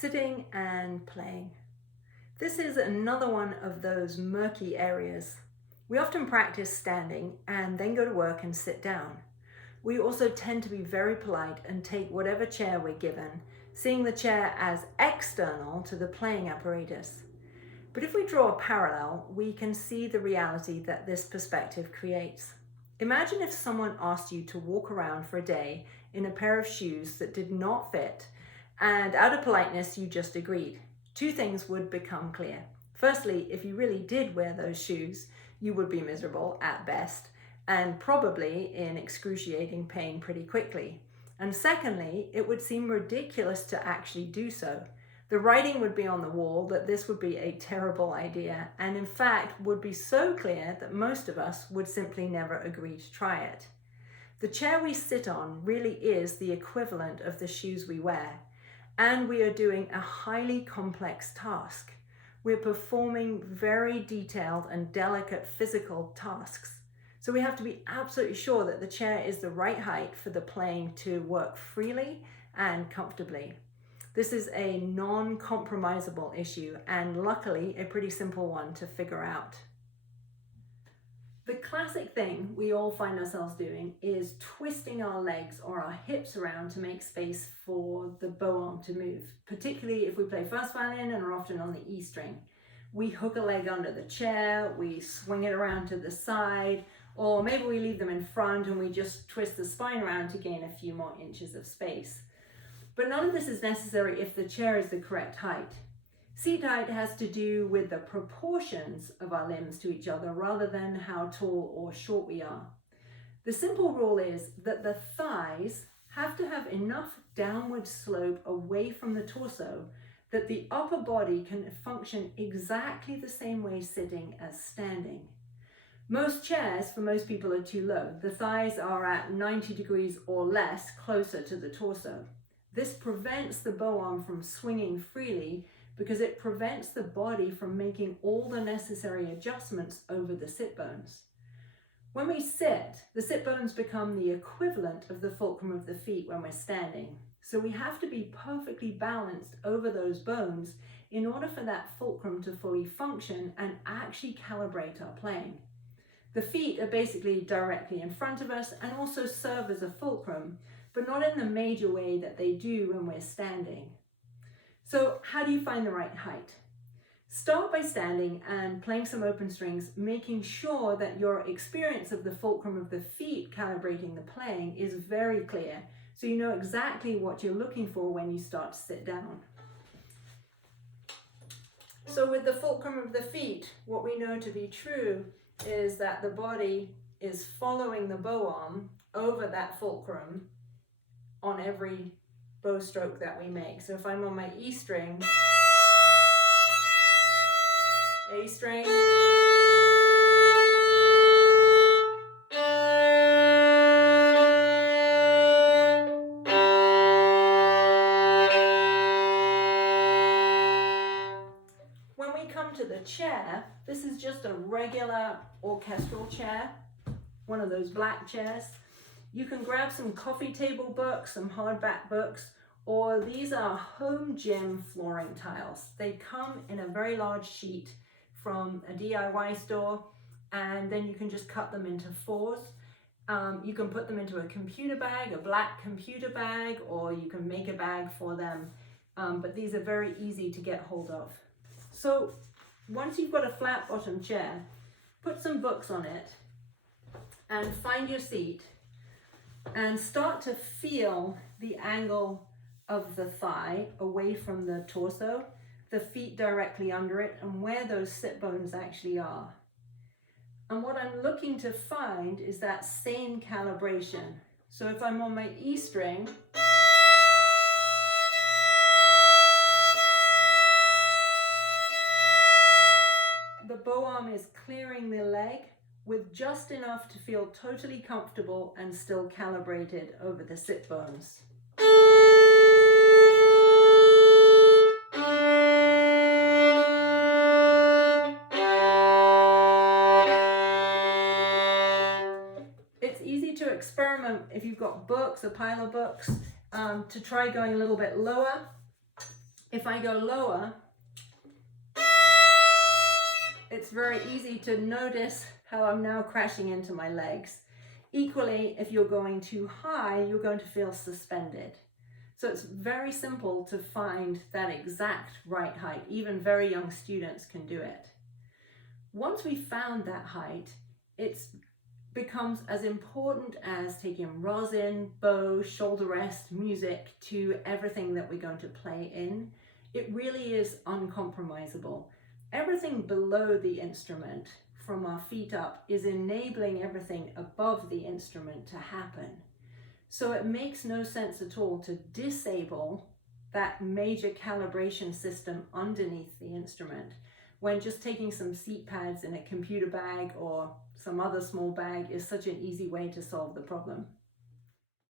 sitting and playing. This is another one of those murky areas. We often practice standing and then go to work and sit down. We also tend to be very polite and take whatever chair we're given, seeing the chair as external to the playing apparatus. But if we draw a parallel, we can see the reality that this perspective creates. Imagine if someone asked you to walk around for a day in a pair of shoes that did not fit, and out of politeness you just agreed. Two things would become clear. Firstly, if you really did wear those shoes, you would be miserable at best, and probably in excruciating pain pretty quickly. And secondly, it would seem ridiculous to actually do so. The writing would be on the wall that this would be a terrible idea, and in fact would be so clear that most of us would simply never agree to try it. The chair we sit on really is the equivalent of the shoes we wear, and we are doing a highly complex task. We're performing very detailed and delicate physical tasks. So we have to be absolutely sure that the chair is the right height for the playing to work freely and comfortably. This is a non-compromisable issue, and luckily a pretty simple one to figure out. The classic thing we all find ourselves doing is twisting our legs or our hips around to make space for the bow arm to move, particularly if we play first violin and are often on the E string. We hook a leg under the chair, we swing it around to the side, or maybe we leave them in front and we just twist the spine around to gain a few more inches of space. But none of this is necessary if the chair is the correct height. Seat height has to do with the proportions of our limbs to each other rather than how tall or short we are. The simple rule is that the thighs have to have enough downward slope away from the torso that the upper body can function exactly the same way sitting as standing. Most chairs for most people are too low. The thighs are at 90 degrees or less closer to the torso. This prevents the bow arm from swinging freely because it prevents the body from making all the necessary adjustments over the sit bones. When we sit, the sit bones become the equivalent of the fulcrum of the feet when we're standing. So we have to be perfectly balanced over those bones in order for that fulcrum to fully function and actually calibrate our playing. The feet are basically directly in front of us and also serve as a fulcrum, but not in the major way that they do when we're standing. So how do you find the right height? Start by standing and playing some open strings, making sure that your experience of the fulcrum of the feet calibrating the playing is very clear, so you know exactly what you're looking for when you start to sit down. So with the fulcrum of the feet, what we know to be true is that the body is following the bow arm over that fulcrum on every bow stroke that we make. So if I'm on my E string, A string, when we come to the chair, this is just a regular orchestral chair, one of those black chairs. You can grab some coffee table books, some hardback books, or these are home gym flooring tiles. They come in a very large sheet from a DIY store, and then you can just cut them into fours. You can put them into a computer bag, a black computer bag, or you can make a bag for them, but these are very easy to get hold of. So once you've got a flat bottom chair, put some books on it and find your seat and start to feel the angle of the thigh away from the torso, the feet directly under it, and where those sit bones actually are. And what I'm looking to find is that same calibration. So if I'm on my E string, the bow arm is clearing the leg with just enough to feel totally comfortable and still calibrated over the sit bones. It's easy to experiment if you've got books, a pile of books, to try going a little bit lower. If I go lower, it's very easy to notice how I'm now crashing into my legs. Equally, if you're going too high, you're going to feel suspended. So it's very simple to find that exact right height. Even very young students can do it. Once we've found that height, it becomes as important as taking rosin, bow, shoulder rest, music to everything that we're going to play in. It really is uncompromisable. Everything below the instrument, from our feet up, is enabling everything above the instrument to happen. So it makes no sense at all to disable that major calibration system underneath the instrument when just taking some seat pads in a computer bag or some other small bag is such an easy way to solve the problem.